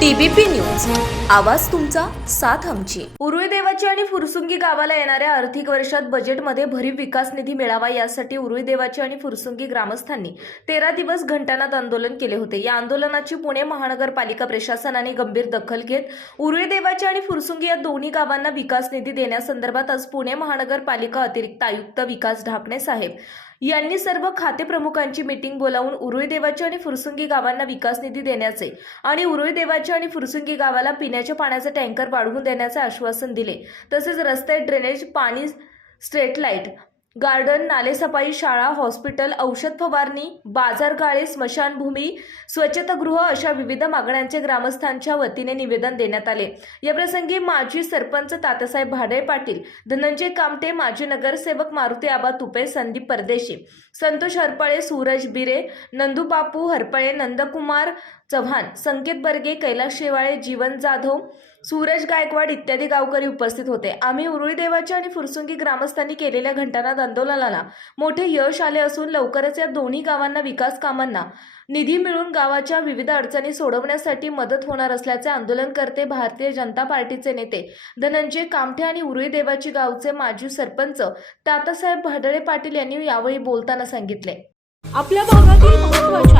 TBP news. आवाज तुमचा साथ आमची. उरुळी देवाची आणि फुरसुंगी गावाला येणाऱ्या आर्थिक वर्षात बजेटमध्ये भरीव विकास निधी मिळावा यासाठी उरुळी देवाची आणि फुरसुंगी ग्रामस्थांनी तेरा दिवस घंटानाद आंदोलन केले होते. या आंदोलनाची पुणे महानगरपालिका प्रशासनाने गंभीर दखल घेत उरुळी देवाची आणि फुरसुंगी या दोन्ही गावांना विकास निधी देण्यासंदर्भात आज पुणे महानगरपालिका अतिरिक्त आयुक्त विकास ढाकणे साहेब यांनी सर्व खाते प्रमुखांची मीटिंग बोलावून उरुळी आणि फुरसुंगी गावांना विकास निधी देण्याचे आणि उरुळी आणि फुरसुंगी गावाला पिण्याच्या पाण्याचे टँकर वाढवून देण्याचे आश्वासन दिले. तसेच रस्ते ड्रेनेज पाणी स्ट्रेट लाइट गार्डन नालेसफाई शाळा हॉस्पिटल औषध फवारणी बाजारगाळे स्मशानभूमी स्वच्छतागृह अशा विविध मागण्यांचे ग्रामस्थांच्या वतीने निवेदन देण्यात आले. याप्रसंगी माजी सरपंच तातासाहेब भाडे पाटील धनंजय कामटे माजी नगरसेवक मारुती आबा तुपे संदीप परदेशी संतोष हरपळे सूरज बिरे नंदूबापू हरपळे नंदकुमार चव्हाण संकेत बर्गे कैलास शेवाळे जीवन जाधव सूरज गायकवाड इत्यादी गावकरी उपस्थित होते. आम्ही उरुळी देवाच्या आणि फुरसुंगी ग्रामस्थांनी केलेल्या घंटानाद आंदोलनाला मोठे यश आले असून लवकरच या दोन्ही गावांना विकास कामांना निधी मिळून गावाच्या विविध अडचणी सोडवण्यासाठी मदत होणार असल्याचे आंदोलनकर्ते भारतीय जनता पार्टीचे नेते धनंजय कामठे आणि उरुळी देवाची गावचे माजी सरपंच तातासाहेब भाडळे पाटील यांनी यावेळी बोलताना सांगितले. आपल्या भागातील महत्त्वाच्या